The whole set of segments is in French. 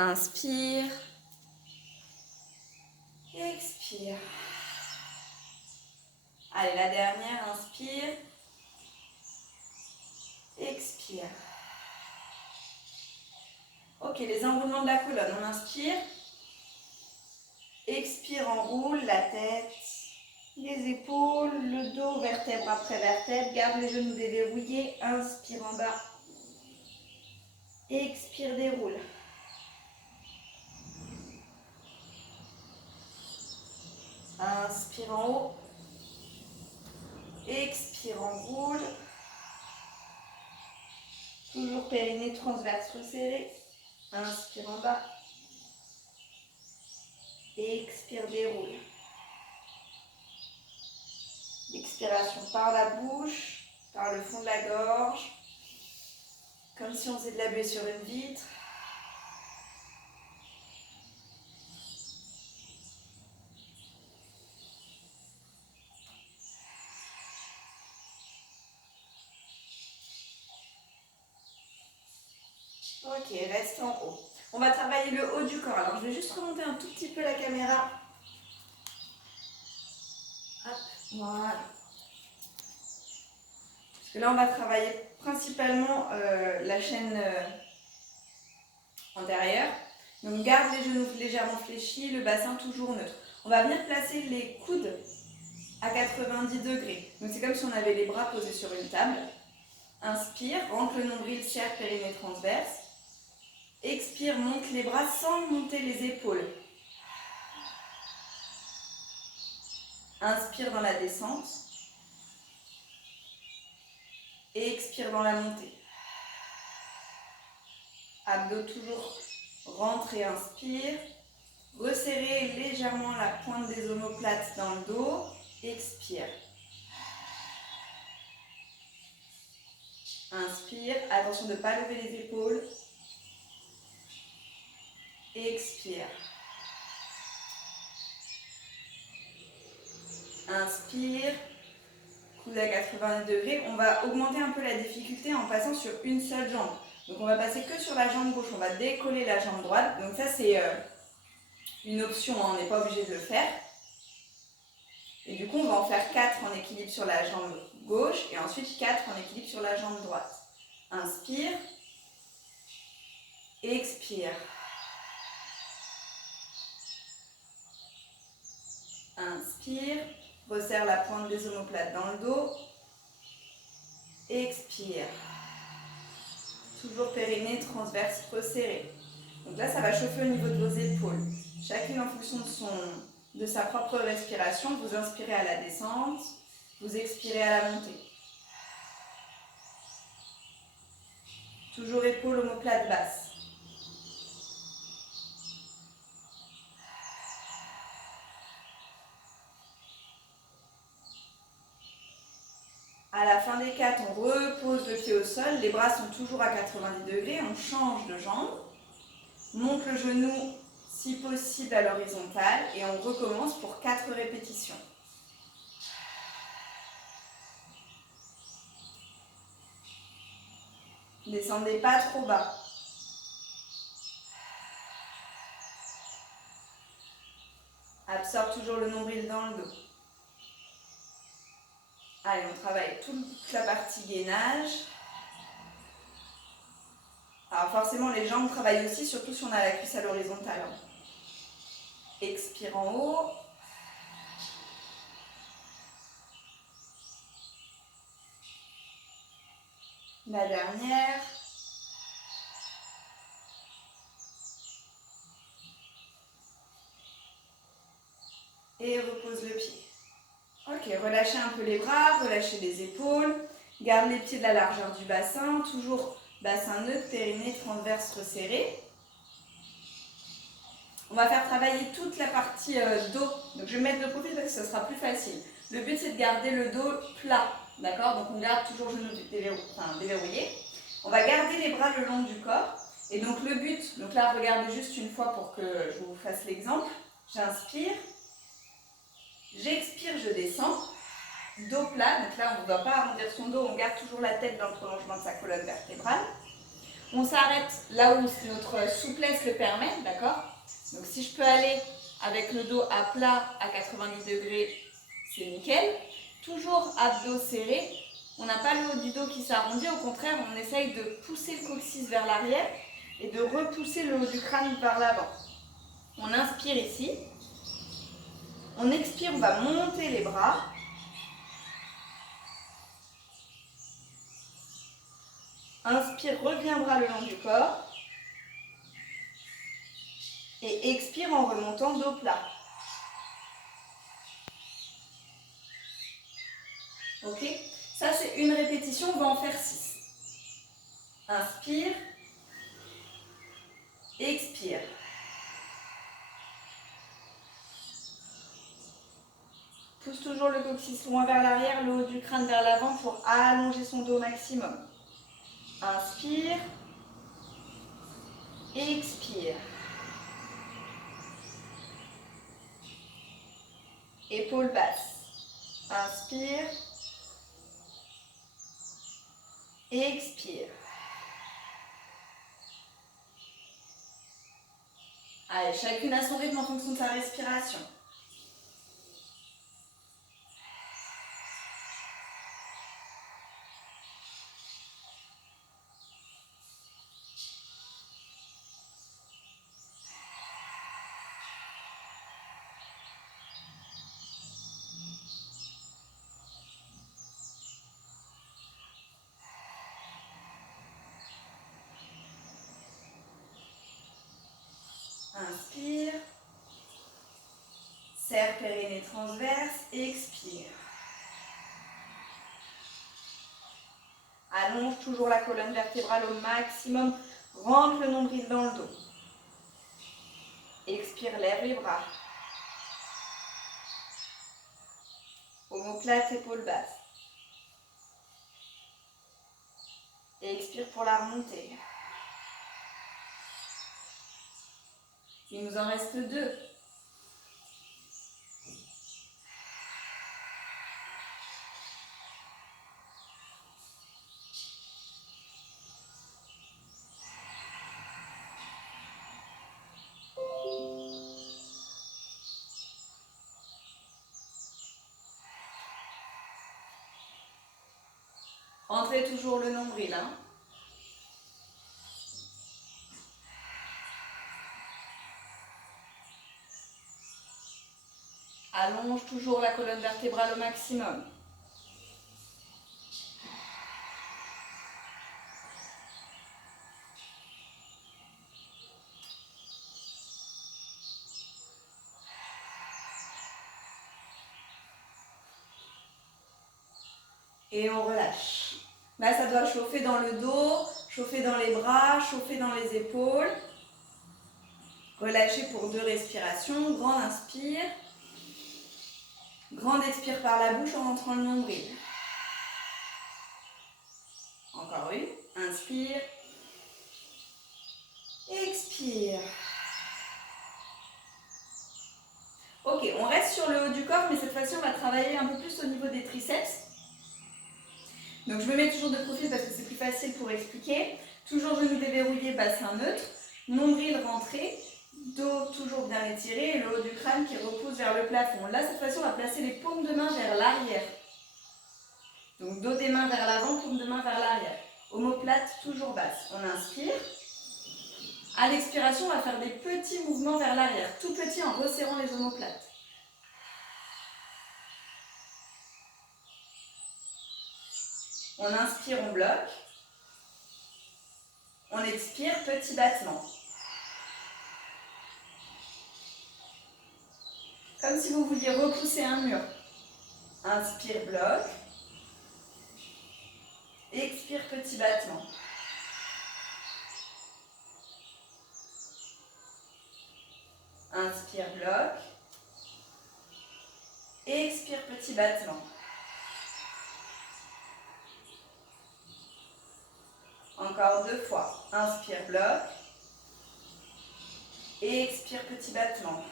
Inspire. Expire. Allez, la dernière, inspire. Expire. Ok, les enroulements de la colonne, on inspire. Expire, enroule la tête, les épaules, le dos, vertèbre après vertèbre. Garde les genoux déverrouillés. Inspire en bas. Expire, déroule. Inspire en haut. Expire, enroule. Toujours périnée transverse resserré. Inspire en bas. Expire, déroule. L'expiration par la bouche, par le fond de la gorge. Comme si on faisait de la buée sur une vitre. Ok, reste en haut. On va travailler le haut du corps. Alors, je vais juste remonter un tout petit peu la caméra. Hop, voilà. Parce que là, on va travailler principalement la chaîne antérieure. Donc, garde les genoux légèrement fléchis, le bassin toujours neutre. On va venir placer les coudes à 90 degrés. Donc, c'est comme si on avait les bras posés sur une table. Inspire, rentre le nombril, cercle, périnée transverse. Expire, monte les bras sans monter les épaules. Inspire dans la descente. Et expire dans la montée. Abdos toujours, rentre et inspire. Resserrez légèrement la pointe des omoplates dans le dos. Expire. Inspire. Attention de ne pas lever les épaules. Expire. Inspire. Coude à 90 degrés. On va augmenter un peu la difficulté en passant sur une seule jambe. Donc on va passer que sur la jambe gauche. On va décoller la jambe droite. Donc ça c'est une option, hein, on n'est pas obligé de le faire. Et du coup on va en faire 4 en équilibre sur la jambe gauche et ensuite 4 en équilibre sur la jambe droite. Inspire. Expire. Inspire. Resserre la pointe des omoplates dans le dos. Expire. Toujours périnée transverse resserré. Donc là, ça va chauffer au niveau de vos épaules. Chacune en fonction de sa propre respiration. Vous inspirez à la descente. Vous expirez à la montée. Toujours épaules omoplates basses. À la fin des 4, on repose le pied au sol. Les bras sont toujours à 90 degrés. On change de jambe. Monte le genou, si possible, à l'horizontale. Et on recommence pour 4 répétitions. Descendez pas trop bas. Absorbe toujours le nombril dans le dos. Allez, on travaille toute la partie gainage. Alors forcément, les jambes travaillent aussi, surtout si on a la cuisse à l'horizontale. Expire en haut. La dernière. Et repose le pied. Ok, relâchez un peu les bras, relâchez les épaules. Garde les pieds de la largeur du bassin. Toujours bassin neutre, périnée transverse resserré. On va faire travailler toute la partie dos. Donc je vais mettre le profil parce que ce sera plus facile. Le but c'est de garder le dos plat. D'accord? Donc on garde toujours le genou déverrouillé. On va garder les bras le long du corps. Et donc le but, donc là regardez juste une fois pour que je vous fasse l'exemple. J'inspire. J'expire, je descends. Dos plat. Donc là on ne doit pas arrondir son dos. On garde toujours la tête dans le prolongement de sa colonne vertébrale. On s'arrête là où notre souplesse le permet, d'accord? Donc si je peux aller avec le dos à plat à 90 degrés, c'est nickel. Toujours abdos serrés. On n'a pas le haut du dos qui s'arrondit, au contraire, on essaye de pousser le coccyx vers l'arrière et de repousser le haut du crâne vers l'avant. On inspire ici. On expire, on va monter les bras. Inspire, reviens bras le long du corps. Et expire en remontant dos plat. Ok? Ça, c'est une répétition, on va en faire 6. Inspire. Expire. Pousse toujours le coccyx loin vers l'arrière, le haut du crâne vers l'avant pour allonger son dos au maximum. Inspire. Expire. Épaules basses. Inspire. Expire. Allez, chacune à son rythme en fonction de sa respiration. Inspire. Serre périnée transverse. Expire. Allonge toujours la colonne vertébrale au maximum. Rentre le nombril dans le dos. Expire, lève les bras. Omoplate, épaules basses. Et expire pour la remontée. Il nous en reste 2. Entrez toujours le nombril. Allonge toujours la colonne vertébrale au maximum. Et on relâche. Là, ça doit chauffer dans le dos, chauffer dans les bras, chauffer dans les épaules. Relâchez pour 2 respirations. Grande inspire. Grande expire par la bouche en rentrant le nombril. Encore une. Inspire. Expire. Ok, on reste sur le haut du corps, mais cette fois-ci, on va travailler un peu plus au niveau des triceps. Donc, je me mets toujours de profil parce que c'est plus facile pour expliquer. Toujours genoux déverrouillés, bassin neutre. Nombril rentré. Dos toujours bien étiré et le haut du crâne qui repousse vers le plafond. Là, cette fois-ci, on va placer les paumes de main vers l'arrière. Donc, dos des mains vers l'avant, paumes de main vers l'arrière. Omoplate toujours basse. On inspire. À l'expiration, on va faire des petits mouvements vers l'arrière. Tout petit en resserrant les omoplates. On inspire, on bloque. On expire, petit battement. Comme si vous vouliez repousser un mur. Inspire, bloc. Expire, petit battement. Inspire, bloc. Expire, petit battement. Encore 2 fois. Inspire, bloc. Expire, petit battement.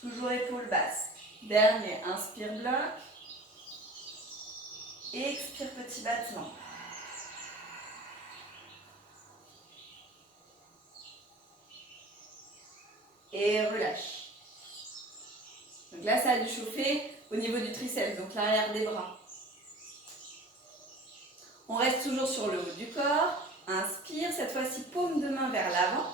Toujours épaules basses. Dernier, inspire, bloc. Expire, petit battement. Et relâche. Donc là, ça a dû chauffer au niveau du triceps, donc l'arrière des bras. On reste toujours sur le haut du corps. Inspire, cette fois-ci paume de main vers l'avant.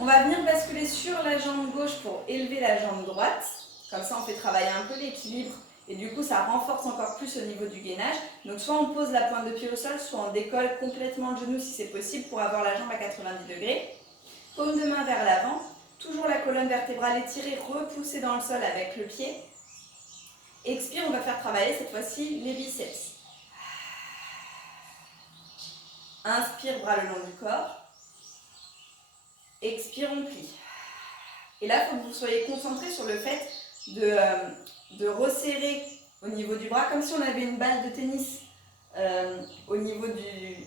On va venir basculer sur la jambe gauche pour élever la jambe droite. Comme ça, on fait travailler un peu l'équilibre et du coup, ça renforce encore plus au niveau du gainage. Donc, soit on pose la pointe de pied au sol, soit on décolle complètement le genou si c'est possible pour avoir la jambe à 90 degrés. Paume de main vers l'avant. Toujours la colonne vertébrale étirée, repoussée dans le sol avec le pied. Expire, on va faire travailler cette fois-ci les biceps. Inspire, bras le long du corps. Expire, on plie. Et là, il faut que vous soyez concentré sur le fait de resserrer au niveau du bras, comme si on avait une balle de tennis au niveau du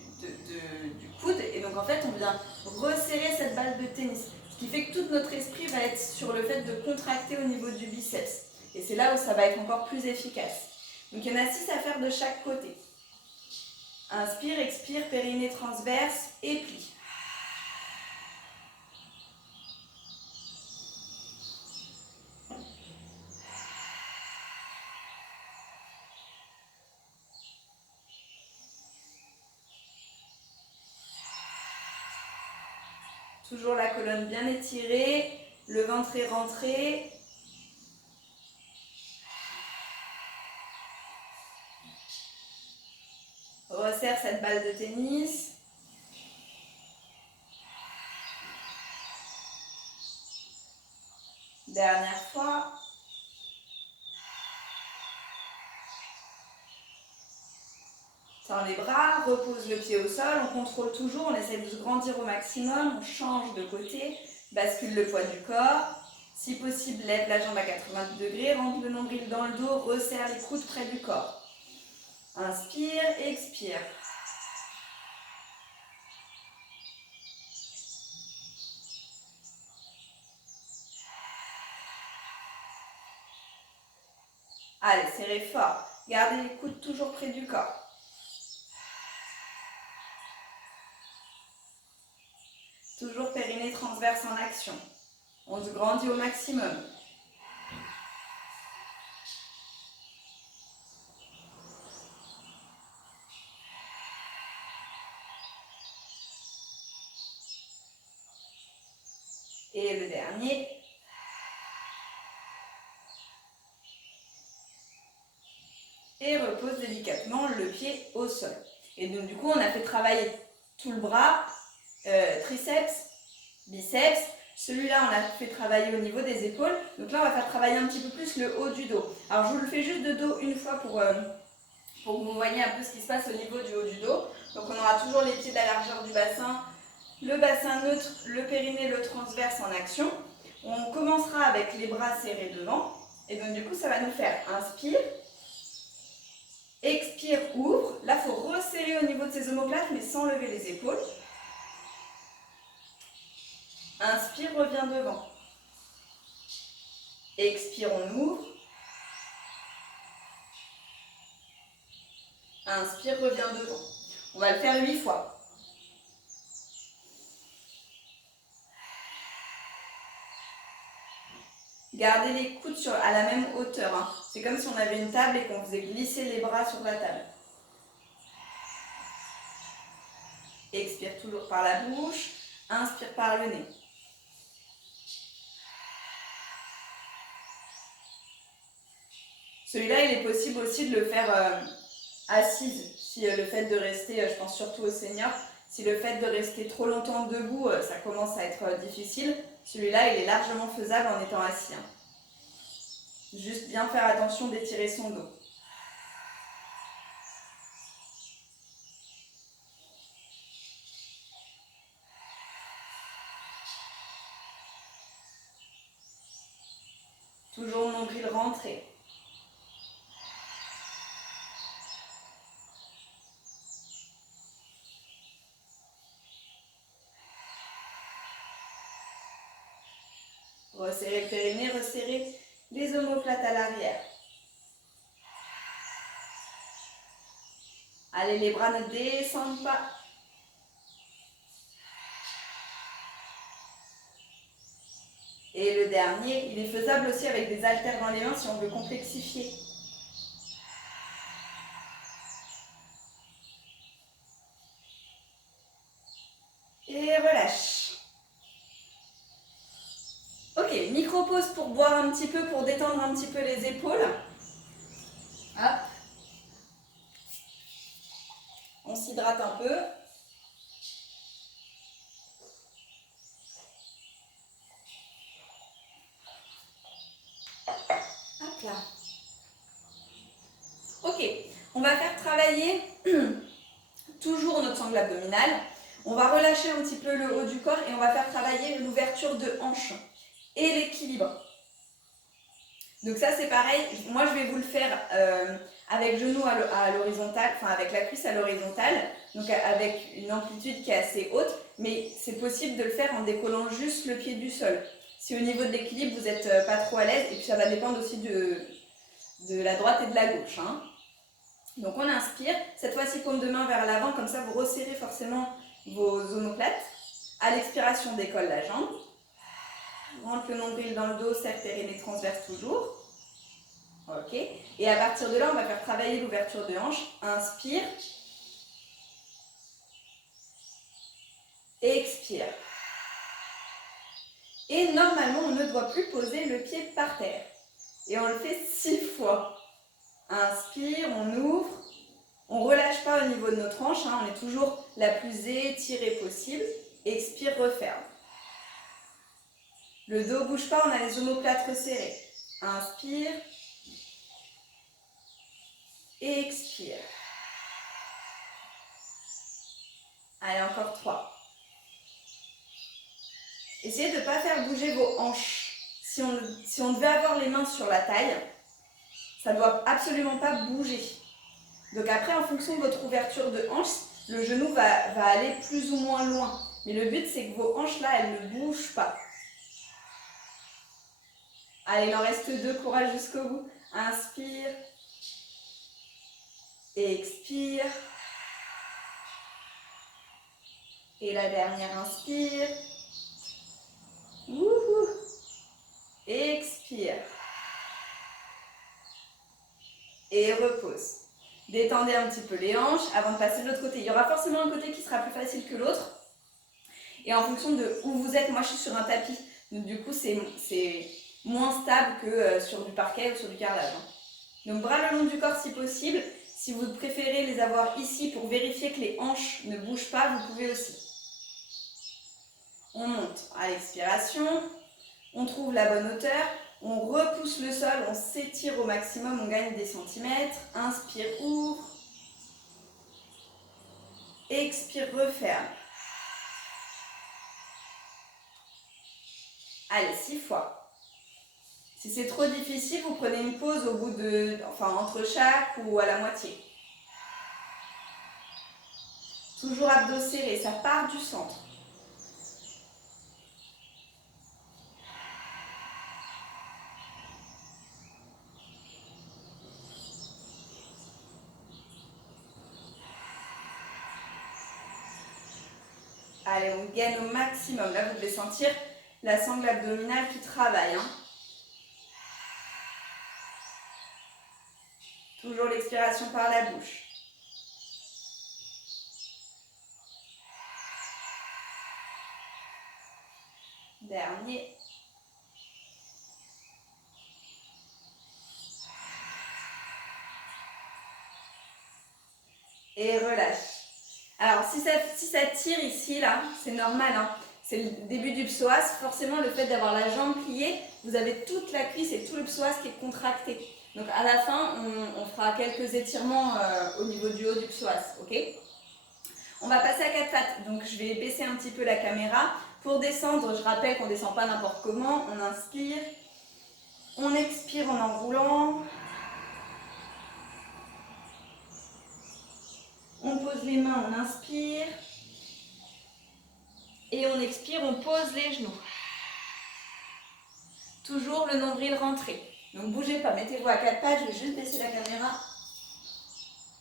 coude. Et donc, en fait, on vient resserrer cette balle de tennis. Ce qui fait que tout notre esprit va être sur le fait de contracter au niveau du biceps. Et c'est là où ça va être encore plus efficace. Donc, il y en a 6 à faire de chaque côté. Inspire, expire, périnée transverse et plie. Toujours la colonne bien étirée, le ventre est rentré. Resserre cette balle de tennis. Dernière fois. Tends les bras, repose le pied au sol, on contrôle toujours, on essaie de se grandir au maximum, on change de côté, bascule le poids du corps. Si possible, lève la jambe à 90 degrés, rentre le nombril dans le dos, resserre les coudes près du corps. Inspire, expire. Allez, serrez fort. Gardez les coudes toujours près du corps. Toujours périnée transverse en action. On se grandit au maximum. Et le dernier. Et repose délicatement le pied au sol. Et donc du coup, on a fait travailler tout le bras, triceps, biceps. Celui-là, on l'a fait travailler au niveau des épaules. Donc là, on va faire travailler un petit peu plus le haut du dos. Alors, je vous le fais juste de dos une fois pour que vous voyez un peu ce qui se passe au niveau du haut du dos. Donc, on aura toujours les pieds de la largeur du bassin, le bassin neutre, le périnée, le transverse en action. On commencera avec les bras serrés devant. Et donc, du coup, ça va nous faire inspire. Expire, ouvre. Là, il faut resserrer au niveau de ses omoplates, mais sans lever les épaules. Inspire, reviens devant. Expire, on ouvre. Inspire, reviens devant. On va le faire 8 fois. Gardez les coudes à la même hauteur. Hein. C'est comme si on avait une table et qu'on faisait glisser les bras sur la table. Expire toujours par la bouche. Inspire par le nez. Celui-là, il est possible aussi de le faire assise. Si le fait de rester, je pense surtout aux seniors, si le fait de rester trop longtemps debout, ça commence à être difficile, celui-là, il est largement faisable en étant assis. Hein. Juste bien faire attention d'étirer son dos. Toujours nombril rentré. Resserrez le périnée, resserrez les omoplates à l'arrière. Allez, les bras ne descendent pas. Et le dernier, il est faisable aussi avec des haltères dans les mains si on veut complexifier. Et relâche. Ok, micro-pause pour boire un petit peu, pour détendre un petit peu les épaules. Hop. On s'hydrate un peu. Hop là. Ok, on va faire travailler toujours notre sangle abdominale. On va relâcher un petit peu le haut du corps et on va faire travailler l'ouverture de hanche et l'équilibre. Donc ça c'est pareil, moi je vais vous le faire avec genou à l'horizontale, enfin avec la cuisse à l'horizontale, donc avec une amplitude qui est assez haute, mais c'est possible de le faire en décollant juste le pied du sol. Si au niveau de l'équilibre vous n'êtes pas trop à l'aise, et puis ça va dépendre aussi de la droite et de la gauche. Hein. Donc on inspire, cette fois-ci paume de main vers l'avant, comme ça vous resserrez forcément vos omoplates. À l'expiration, décolle la jambe. Rentre le nombril dans le dos, serre périnée transverse toujours. Ok. Et à partir de là, on va faire travailler l'ouverture de hanche. Inspire. Expire. Et normalement, on ne doit plus poser le pied par terre. Et on le fait 6 fois. Inspire, on ouvre. On ne relâche pas au niveau de notre hanche. Hein, on est toujours la plus étirée possible. Expire, referme. Le dos ne bouge pas, on a les omoplates resserrées. Inspire. Expire. Allez, encore 3. Essayez de ne pas faire bouger vos hanches. Si on devait avoir les mains sur la taille, ça ne doit absolument pas bouger. Donc après, en fonction de votre ouverture de hanche, le genou va aller plus ou moins loin. Mais le but, c'est que vos hanches là, elles ne bougent pas. Allez, il en reste 2, courage jusqu'au bout. Inspire. Expire. Et la dernière, inspire. Wouhou. Expire. Et repose. Détendez un petit peu les hanches avant de passer de l'autre côté. Il y aura forcément un côté qui sera plus facile que l'autre. Et en fonction de où vous êtes, moi je suis sur un tapis. Donc du coup c'est moins stable que sur du parquet ou sur du carrelage. Donc bras le long du corps si possible. Si vous préférez les avoir ici pour vérifier que les hanches ne bougent pas, vous pouvez aussi. On monte à l'expiration. On trouve la bonne hauteur. On repousse le sol, on s'étire au maximum, on gagne des centimètres. Inspire, ouvre. Expire, referme. Allez, 6 fois. Si c'est trop difficile, vous prenez une pause au bout de, entre chaque ou à la moitié. Toujours abdos serrés, ça part du centre. Allez, on gagne au maximum. Là, vous devez sentir la sangle abdominale qui travaille. Hein. Toujours l'expiration par la bouche. Dernier. Et relâche. Alors, si ça tire ici, là, c'est normal. Hein. C'est le début du psoas. Forcément, le fait d'avoir la jambe pliée, vous avez toute la cuisse et tout le psoas qui est contracté. Donc, à la fin, on fera quelques étirements au niveau du haut du psoas. Ok ? On va passer à 4 pattes. Donc, je vais baisser un petit peu la caméra. Pour descendre, je rappelle qu'on ne descend pas n'importe comment. On inspire. On expire en enroulant. On pose les mains, on inspire. Et on expire, on pose les genoux. Toujours le nombril rentré. Donc bougez pas, mettez-vous à 4 pattes, je vais juste baisser la caméra.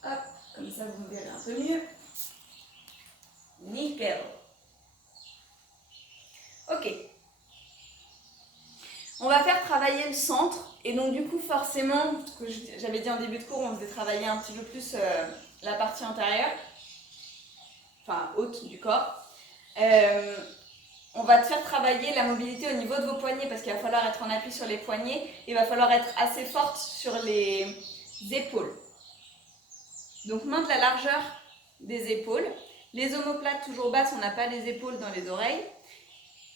Hop. Comme ça, vous me verrez un peu mieux. Nickel. Ok. On va faire travailler le centre. Et donc, du coup, forcément, ce que j'avais dit en début de cours, on faisait travailler un petit peu plus la partie antérieure. Enfin, haute du corps. On va te faire travailler la mobilité au niveau de vos poignets parce qu'il va falloir être en appui sur les poignets et il va falloir être assez forte sur les épaules. Donc main de la largeur des épaules. Les omoplates toujours basses, on n'a pas les épaules dans les oreilles.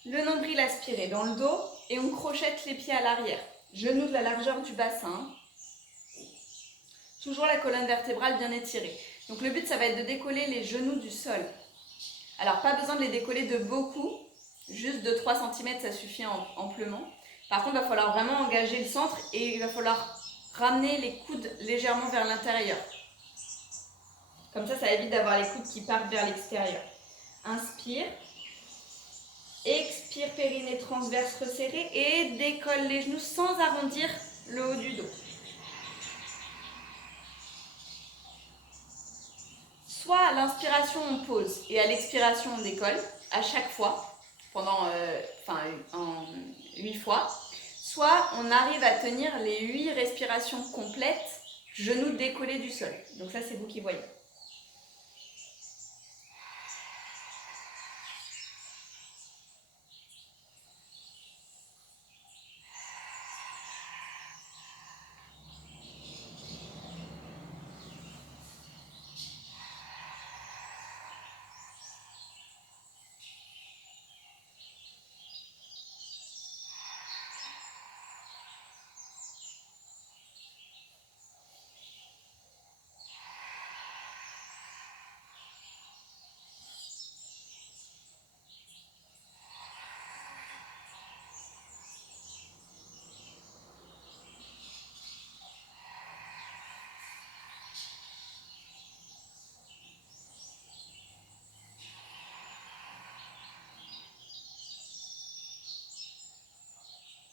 Le nombril aspiré dans le dos et on crochette les pieds à l'arrière. Genoux de la largeur du bassin. Toujours la colonne vertébrale bien étirée. Donc le but, ça va être de décoller les genoux du sol. Alors pas besoin de les décoller de beaucoup. Juste de 3 cm, ça suffit amplement. Par contre, il va falloir vraiment engager le centre et il va falloir ramener les coudes légèrement vers l'intérieur. Comme ça évite d'avoir les coudes qui partent vers l'extérieur. Inspire. Expire, périnée transverse resserré et décolle les genoux sans arrondir le haut du dos. Soit à l'inspiration, on pose et à l'expiration, on décolle à chaque fois. Pendant 8 fois, soit on arrive à tenir les 8 respirations complètes, genoux décollés du sol. Donc ça, c'est vous qui voyez.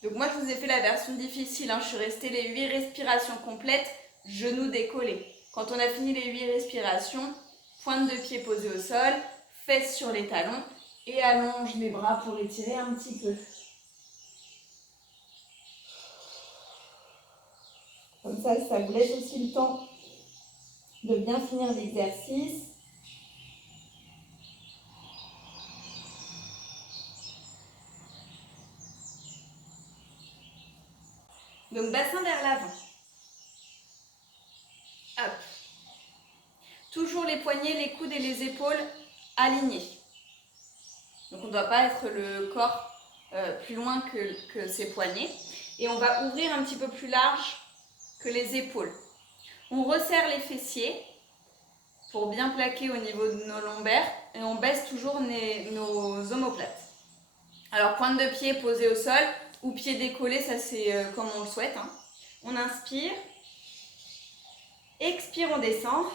Donc moi, je vous ai fait la version difficile. Je suis restée les 8 respirations complètes, genoux décollés. Quand on a fini les 8 respirations, pointe de pied posée au sol, fesses sur les talons et allonge les bras pour étirer un petit peu. Comme ça vous laisse aussi le temps de bien finir l'exercice. Donc bassin vers l'avant. Hop. Toujours les poignets, les coudes et les épaules alignés. Donc on ne doit pas être le corps plus loin que ses poignets. Et on va ouvrir un petit peu plus large que les épaules. On resserre les fessiers pour bien plaquer au niveau de nos lombaires et on baisse toujours nos omoplates. Alors pointe de pied posée au sol ou pied décollé, ça c'est comme on le souhaite. On inspire, expire, on descend.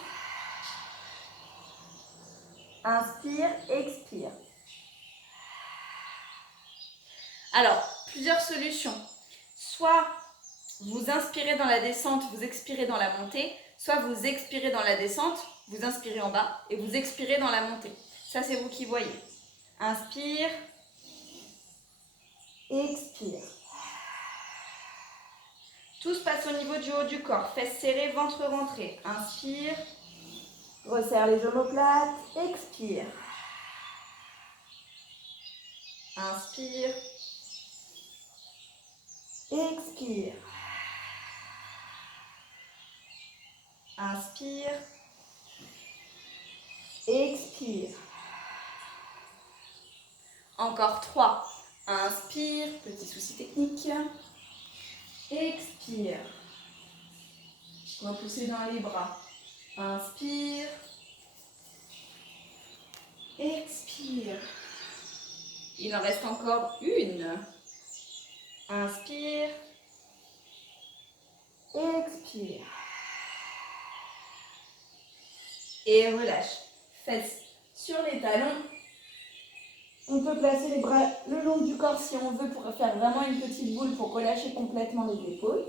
Inspire, expire. Alors, plusieurs solutions. Soit vous inspirez dans la descente, vous expirez dans la montée, soit vous expirez dans la descente, vous inspirez en bas et vous expirez dans la montée. Ça, c'est vous qui voyez. Inspire, expire. Tout se passe au niveau du haut du corps. Fesses serrées, ventre rentré. Inspire, resserre les omoplates, expire. Inspire, expire. Inspire, expire. Encore 3. Inspire, petit souci technique. Expire. Repoussez dans les bras. Inspire. Expire. Il en reste encore une. Inspire. Expire. Et relâche. Fesses sur les talons. On peut placer les bras le long du corps si on veut pour faire vraiment une petite boule pour relâcher complètement les épaules.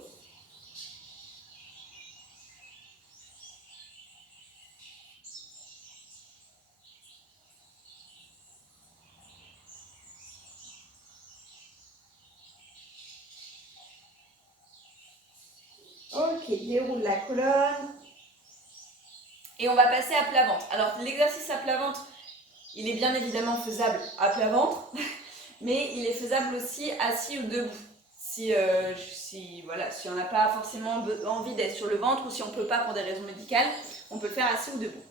pied, déroule la colonne. Et on va passer à plat ventre. Alors l'exercice à plat ventre, il est bien évidemment faisable à plat ventre, mais il est faisable aussi assis ou debout. Si on n'a pas forcément envie d'être sur le ventre ou si on ne peut pas pour des raisons médicales, on peut le faire assis ou debout.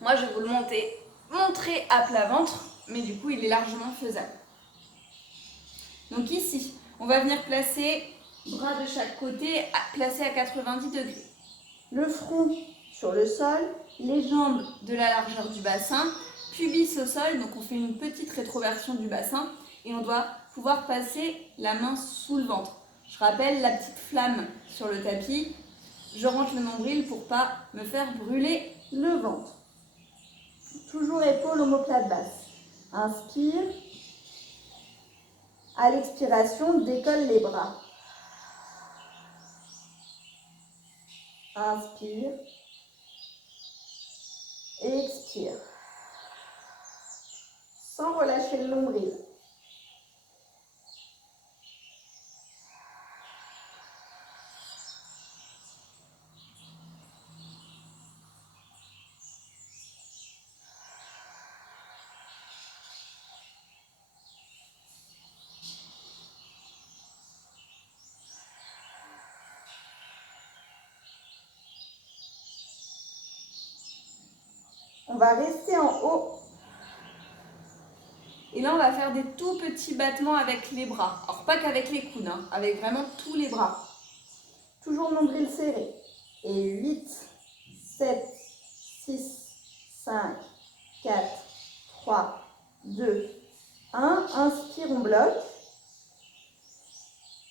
Moi, je vais vous le montrer à plat ventre, mais du coup, il est largement faisable. Donc ici, on va venir placer bras de chaque côté, placés à 90 degrés. Le front sur le sol, les jambes de la largeur du bassin, pubis au sol, donc on fait une petite rétroversion du bassin et on doit pouvoir passer la main sous le ventre. Je rappelle la petite flamme sur le tapis, je rentre le nombril pour ne pas me faire brûler le ventre. Toujours épaule, omoplate basse. Inspire. À l'expiration, décolle les bras. Inspire. Expire. Sans relâcher le nombril. On va rester en haut. Et là, on va faire des tout petits battements avec les bras. Alors, pas qu'avec les coudes, hein, avec vraiment tous les bras. Toujours nombril serré. Et 8, 7, 6, 5, 4, 3, 2, 1. Inspire, on bloque.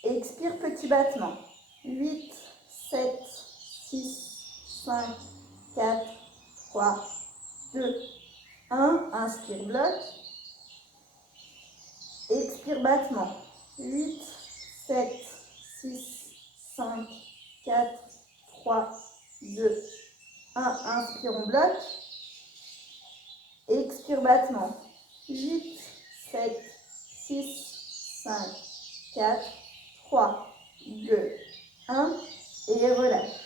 Expire, petit battement. 8, 7, 6, 5, 4, 3, 2, 1. Inspire, bloc. Expire, battement. 8, 7, 6, 5, 4, 3, 2, 1. Inspire, on bloque. Expire, battement. 8, 7, 6, 5, 4, 3, 2, 1. Et relâche.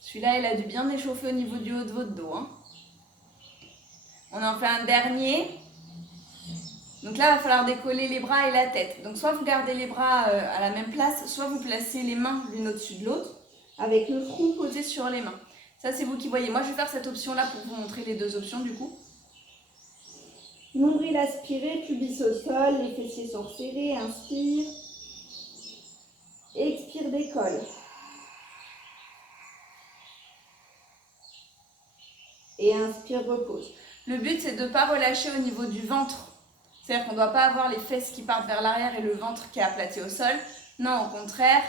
Celui-là, il a dû bien échauffer au niveau du haut de votre dos. Hein. On en fait un dernier. Donc là, il va falloir décoller les bras et la tête. Donc soit vous gardez les bras à la même place, soit vous placez les mains l'une au-dessus de l'autre, avec le front posé sur les mains. Ça, c'est vous qui voyez. Moi, je vais faire cette option-là pour vous montrer les deux options du coup. Nombril aspiré, pubis au sol, les fessiers sont serrés, inspire. Expire, décolle. Et inspire, repose. Le but, c'est de ne pas relâcher au niveau du ventre. C'est-à-dire qu'on ne doit pas avoir les fesses qui partent vers l'arrière et le ventre qui est aplati au sol. Non, au contraire,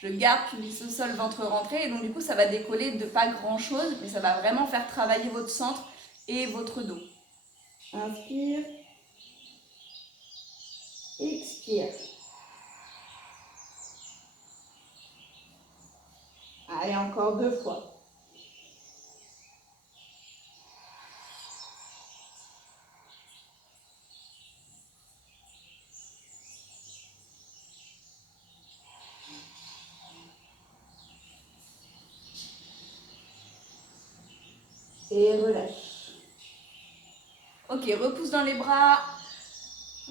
je garde pubis au sol, ventre rentré. Et donc, du coup, ça va décoller de pas grand-chose, mais ça va vraiment faire travailler votre centre et votre dos. Inspire. Expire. Allez, encore 2 fois. Et relâche. Ok, repousse dans les bras.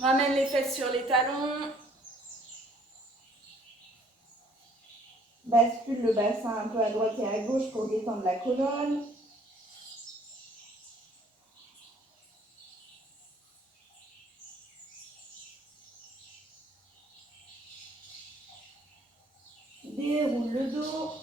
Ramène les fesses sur les talons. Bascule le bassin un peu à droite et à gauche pour détendre la colonne. Déroule le dos.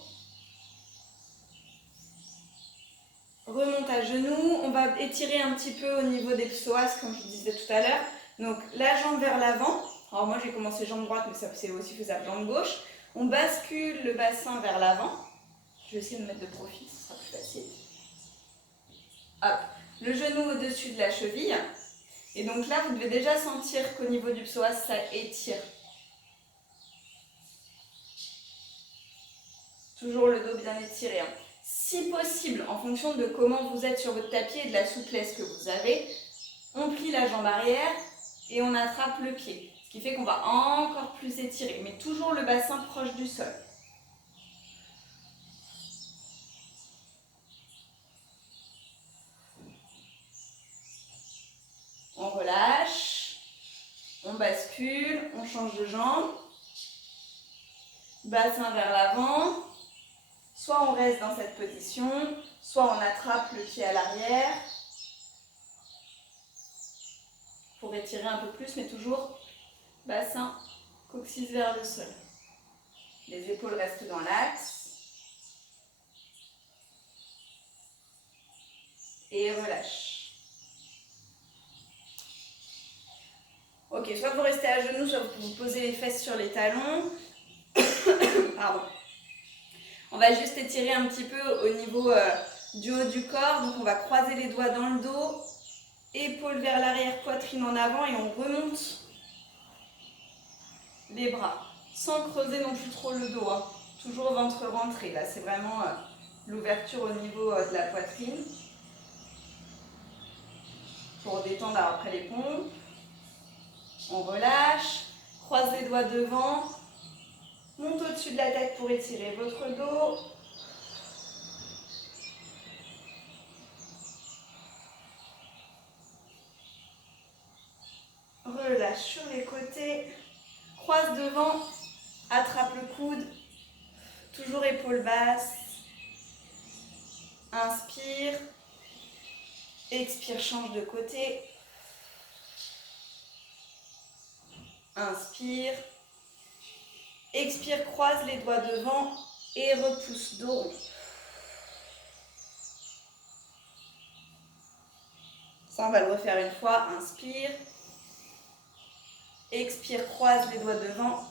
Remonte à genoux. On va étirer un petit peu au niveau des psoas, comme je disais tout à l'heure. Donc la jambe vers l'avant. Alors moi j'ai commencé jambe droite, mais ça c'est aussi faisable jambe gauche. On bascule le bassin vers l'avant. Je vais essayer de me mettre de profil, ce sera plus facile. Hop. Le genou au-dessus de la cheville. Et donc là, vous devez déjà sentir qu'au niveau du psoas, ça étire. Toujours le dos bien étiré. Hein. Si possible, en fonction de comment vous êtes sur votre tapis et de la souplesse que vous avez, on plie la jambe arrière et on attrape le pied. Ce qui fait qu'on va encore plus étirer, mais toujours le bassin proche du sol. On relâche, on bascule, on change de jambe, bassin vers l'avant, soit on reste dans cette position, soit on attrape le pied à l'arrière pour étirer un peu plus, mais toujours bassin, coccyx vers le sol. Les épaules restent dans l'axe. Et relâche. Ok, soit vous restez à genoux, soit vous posez les fesses sur les talons. Pardon. On va juste étirer un petit peu au niveau du haut du corps. Donc on va croiser les doigts dans le dos, épaules vers l'arrière, poitrine en avant et on remonte les bras. Sans creuser non plus trop le dos. Hein. Toujours ventre rentré. Là, c'est vraiment l'ouverture au niveau de la poitrine. Pour détendre après les pompes. On relâche, croise les doigts devant, monte au-dessus de la tête pour étirer votre dos. Relâche sur les côtés, croise devant, attrape le coude, toujours épaules basses. Inspire, expire, change de côté. Inspire, expire, croise les doigts devant et repousse dos rond. Ça, on va le refaire une fois. Inspire, expire, croise les doigts devant.